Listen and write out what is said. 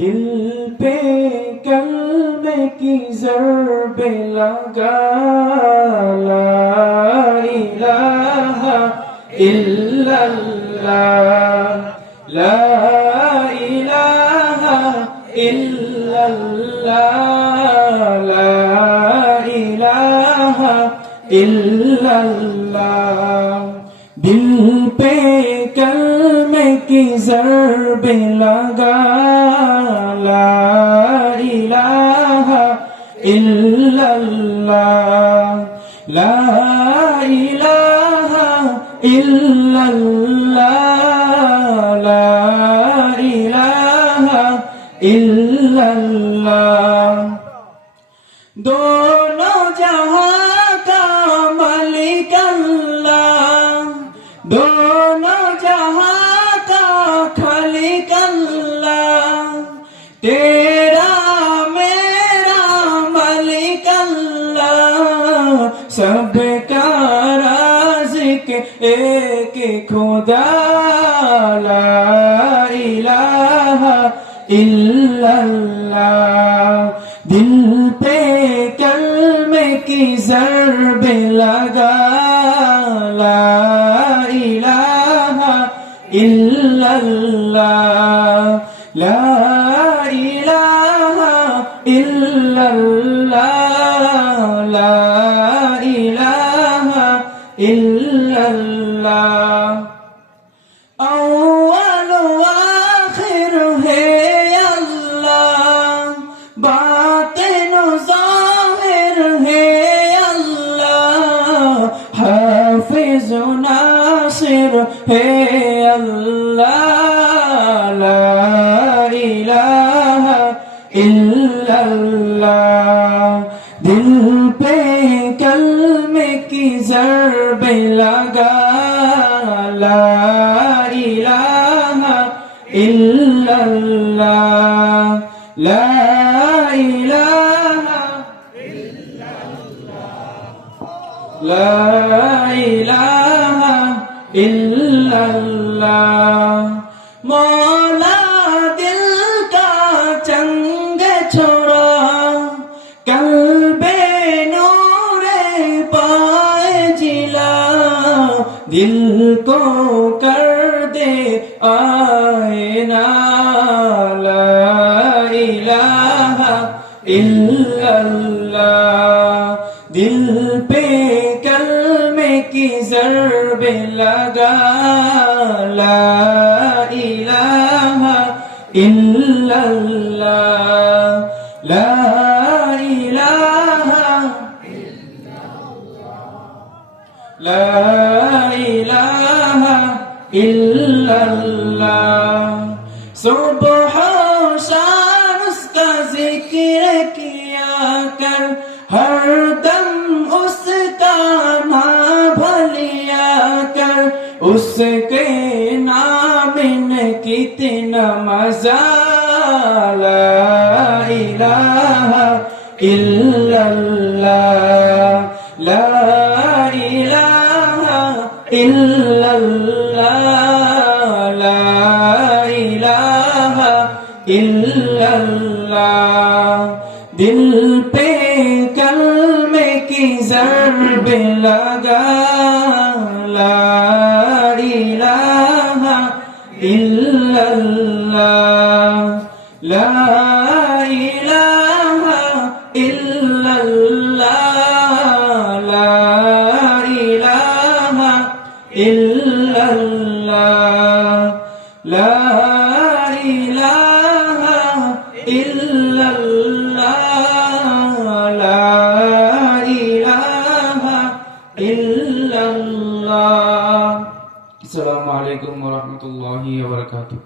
दिल पे कलमे की ज़रबे लगा ला इलाहा इल्लल्लाह ला इलाहा इल्लल्लाह ला इलाहा इल्लल्लाह दिल पे कलमे की ज़रबे लगा ला इलाहा इल्लल्लाह ला इलाहा इल्लल्लाह ला इलाहा इल्लल्लाह दोनों जहां का मालिक अल्लाह दोनों जहां का खालिक अल्लाह तेरा मेरा मालिक अल्लाह सबका राज़िक एक खुदा ला इलाहा इल्लल्लाह दिल पे कलमे की ज़रबे लगा ला इलाहा इल्लल्लाह ला इलाहा इल्लल्लाह ला इलाहा इल्लल्लाह अव्वल आखिर है अल्लाह बातिन ज़ाहिर है अल्लाह हाफिज़ नासिर है अल्लाह ला इलाहा इल्लल्लाह दिल पे कलमे की ज़रबे लगा ला इलाहा इल्लल्लाह ला इलाहा ला इलाहा इल्लल्लाह मौला दिल का चंग छोड़ा कल्बे नूरे पाए जिला दिल को कर दे आईना ला इलाहा इल्लल्लाह दिल पे कलमे की ज़रबे लगा ला इलाहा इल्लल्लाह ला इलाहा ला इलाहा इल्लल्लाह सुबह शाम उसका जिक्र किया कर हर दम उसका नाम लिया कर उसके नाम में कितना मजा ला इलाहा इल्लल्लाह ला इलाहा इल्लल्लाह ला इलाहा इल्लल्लाह दिल पे कलमे की ज़रबे लगा ला इलाहा इल्लल्लाह ला इलाहा इल्लल्लाह ला इलाहा इल्लल्लाह ला इलाहा इल्लल्लाह ला इलाहा इल्लल्लाह। अस्सलामु अलैकुम व रहमतुल्लाहि व बरकातुहू।